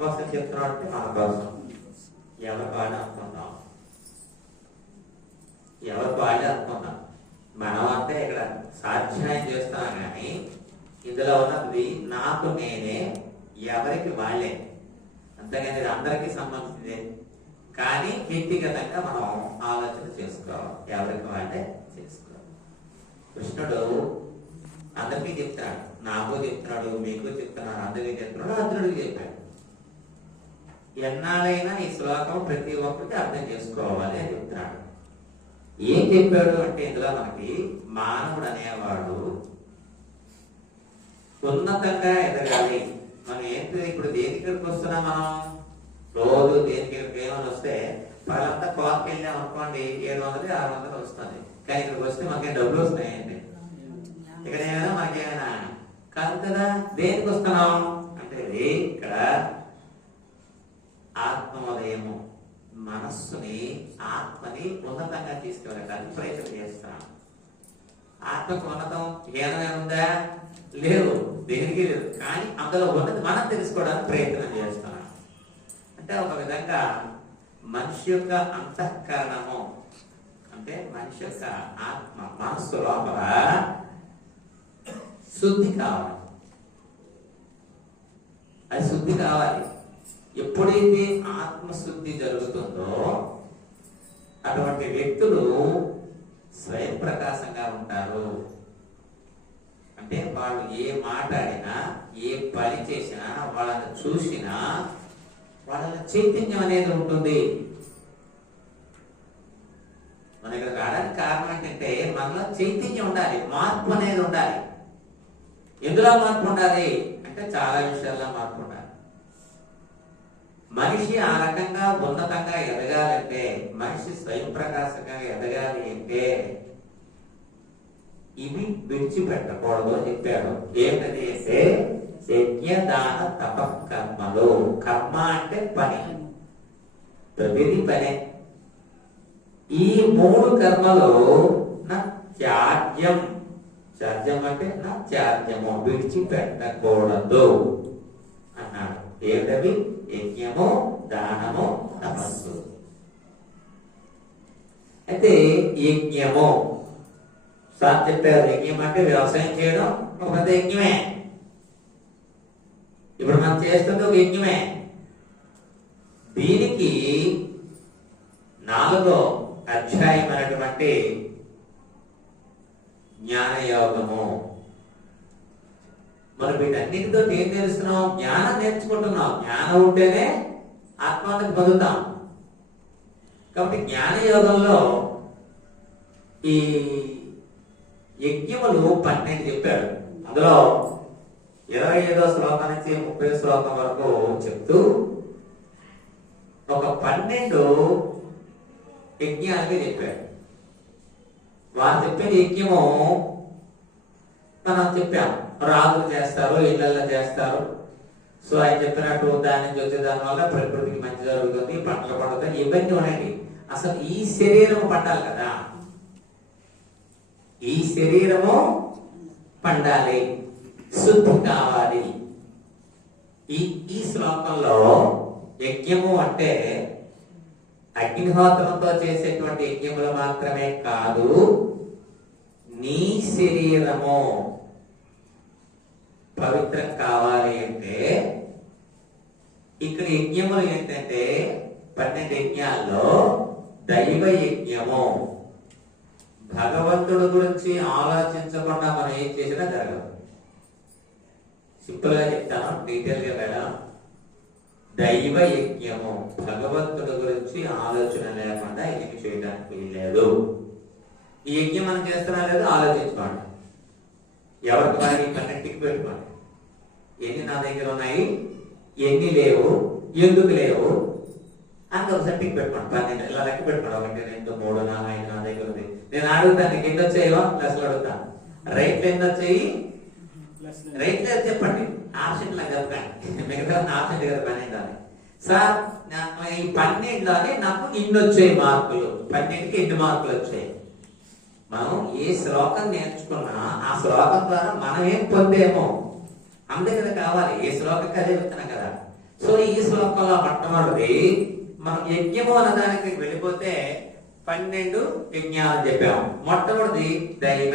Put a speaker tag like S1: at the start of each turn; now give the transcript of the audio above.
S1: కోసం చెప్తున్నాడు ఆకాశం మన కోసం ఎవరికి వాళ్ళు అనుకుందాం ఎవరికి వాళ్ళే అనుకుందాం ఇక్కడ సాధ్యాయం చేస్తున్నాం కానీ ఇందులో ఉన్నది నాకు నేనే ఎవరికి వాళ్ళే అంతేగాని ఇది అందరికీ సంబంధించిందే. కానీ వ్యక్తిగతంగా మనం ఆలోచన చేసుకోవాలి ఎవరికి వాళ్ళే చేసుకోవాలి కృష్ణుడు అందరికీ చెప్తాడు. నాకు చెప్తున్నాడు మీకు చెప్తున్నాడు అందరికీ చెప్తున్నాడు అర్జునుడికి చెప్పాడు ఎన్నాళ్ళైనా ఈ శ్లోకం ప్రతి ఒక్కరికి అర్థం చేసుకోవాలి అని చెప్తున్నాడు. ఏం చెప్పాడు అంటే ఇందులో మనకి మానవుడు అనేవాడు ఉన్నతంగా ఎదగాలి. మనం ఏంటి ఇప్పుడు దేని ఇక్కడికి వస్తున్నాం మనం? రోజు దేనికి ఇక్కడికి ఏమైనా వస్తే వాళ్ళంతా కోర్టుకి వెళ్ళాం అనుకోండి ఏడు వందలు ఆరు వందలు వస్తుంది. కానీ ఇక్కడికి వస్తే మనకి డబ్బులు వస్తాయండి ఇక్కడ ఏమైనా మనకేమైనా? కాదు కదా. దేనికి వస్తున్నాం? అంటే ఇక్కడ ఆత్మోదయము. మనస్సుని ఆత్మని ఉన్నతంగా తీసుకెళ్ళడానికి ప్రయత్నం చేస్తున్నాం ఆత్మకు ఉన్నతం ఏమైనా ఉందా? లేదు దేనికి లేదు. కానీ అందులో ఉన్నది మనం తెలుసుకోవడానికి ప్రయత్నం చేస్తున్నాం అంటే ఒక విధంగా మనిషి యొక్క అంతఃకరణము అంటే మనిషి యొక్క ఆత్మ మనస్సు లోపల శుద్ధి కావాలి. అది శుద్ధి కావాలి. ఎప్పుడైతే ఆత్మశుద్ధి జరుగుతుందో అటువంటి వ్యక్తులు స్వయం ప్రకాశంగా ఉంటారు. అంటే వాళ్ళు ఏ మాట్లాడినా ఏ పని చేసినా వాళ్ళని చూసినా వాళ్ళ చైతన్యం అనేది ఉంటుంది. మన ఇక్కడ రావడానికి కారణం ఏంటంటే మనలో చైతన్యం ఉండాలి మార్పు అనేది ఉండాలి. ఎందులో మార్పు ఉండాలి? అంటే చాలా విషయాల్లో మార్పు ఉండాలి. మనిషి ఆ రకంగా ఉన్నతంగా ఎదగాలంటే మనిషి స్వయం ప్రకాశకంగా ఎదగాలి అంటే ఇవి విడిచిపెట్టకూడదు అని చెప్పాడు. ఏంటది అంటే యజ్ఞదాన తప కర్మలు. కర్మ అంటే పని. ప్రతిది పనే. ఈ మూడు కర్మలు నా త్యాజ్యం. త్యాజ్యం అంటే నా త్యాజ్యము. విడిచిపెట్టకూడదు. అన్నాడు. ఏమిటవి యజ్ఞము దానము తపస్సు అయితే యజ్ఞము సార్ చెప్పారు యజ్ఞం అంటే వ్యవసాయం చేయడం ఒక పెద్ద యజ్ఞమే ఇప్పుడు మనం చేస్తుంది ఒక యజ్ఞమే దీనికి నాలుగో అధ్యాయమైనటువంటి జ్ఞానయోగము మరి వీటన్నిటితో ఏం తెలుస్తున్నావు జ్ఞానం నేర్చుకుంటున్నావు. జ్ఞానం ఉంటేనే ఆత్మానికి పొందుతాం. కాబట్టి జ్ఞాన యోగంలో ఈ యజ్ఞములు పన్నెండు చెప్పాడు. అందులో ఇరవై ఐదో శ్లోకం నుంచి ముప్పై శ్లోకం వరకు చెప్తూ ఒక పన్నెండు యజ్ఞాలుగా చెప్పాడు. వారు చెప్పిన యజ్ఞము మనం చెప్పాము. రాజులు చేస్తారు ఇళ్ళల్లో చేస్తారు. సో ఆయన చెప్పినట్టు దాని నుంచి వచ్చే దాని వల్ల ప్రకృతికి మంచి జరుగుతుంది పంటలు పండుతాయి ఇవన్నీ ఉన్నాయి. అసలు ఈ శరీరం పండాలి కదా. ఈ శరీరము పండాలి శుద్ధి కావాలి. ఈ ఈ శ్లోకంలో యజ్ఞము అంటే అగ్నిహోత్రంతో చేసేటువంటి యజ్ఞములు మాత్రమే కాదు నీ శరీరము. పవిత్రం కావాలి అంటే ఇక్కడ యజ్ఞములు ఏంటంటే పన్నెండు యజ్ఞాల్లో దైవ యజ్ఞము. భగవంతుడు గురించి ఆలోచించకుండా మనం ఏం చేసినా జరగదు. సింపుల్గా చెప్తాను డీటెయిల్గా వెళ్ళాం దైవ యజ్ఞము భగవంతుడి గురించి ఆలోచన లేకుండా యజ్ఞం చేయడానికి లేదు ఈ యజ్ఞం మనం చేస్తున్నా లేదు ఆలోచించుకోండి. ఎవరికి వారి పన్నెంటికి పెట్టుకోండి. ఎన్ని నా దగ్గర ఉన్నాయి ఎన్ని లేవు? ఎందుకు లేవు? అంత ఒకసారి టిక్ పెట్టుకోండి. పన్నెండు ఇలా లెక్క పెట్టుకోండి. ఒకటి రెండు మూడు నాలుగు ఐదు నా దగ్గర ఉంది. నేను అడుగుతాను నీకు ఎన్ని వచ్చాయో? ప్లస్లు అడుగుతాను రైట్లు ఎన్ని వచ్చాయి? రైట్ లేదు చెప్పండి. ఆప్షన్ నాకు కదా మిగతా ఆప్షన్ కదా పన్నెండు సార్ ఈ పన్నెండు అని నాకు ఇన్ని వచ్చాయి మార్కులు. పన్నెండుకి ఎన్ని మార్కులు వచ్చాయి? మనం ఏ శ్లోకం నేర్చుకున్నా ఆ శ్లోకం ద్వారా మనం ఏం పొందేమో? అంతే కదా కావాలి. ఏ శ్లోకం అదే చెప్తున్నాం కదా. సో ఈ శ్లోకంలో మొట్టమొదటిది మనం యజ్ఞము అన్నదానికి వెళ్ళిపోతే పన్నెండు యజ్ఞాలు చెప్పాము. మొట్టమొదటిది దైవ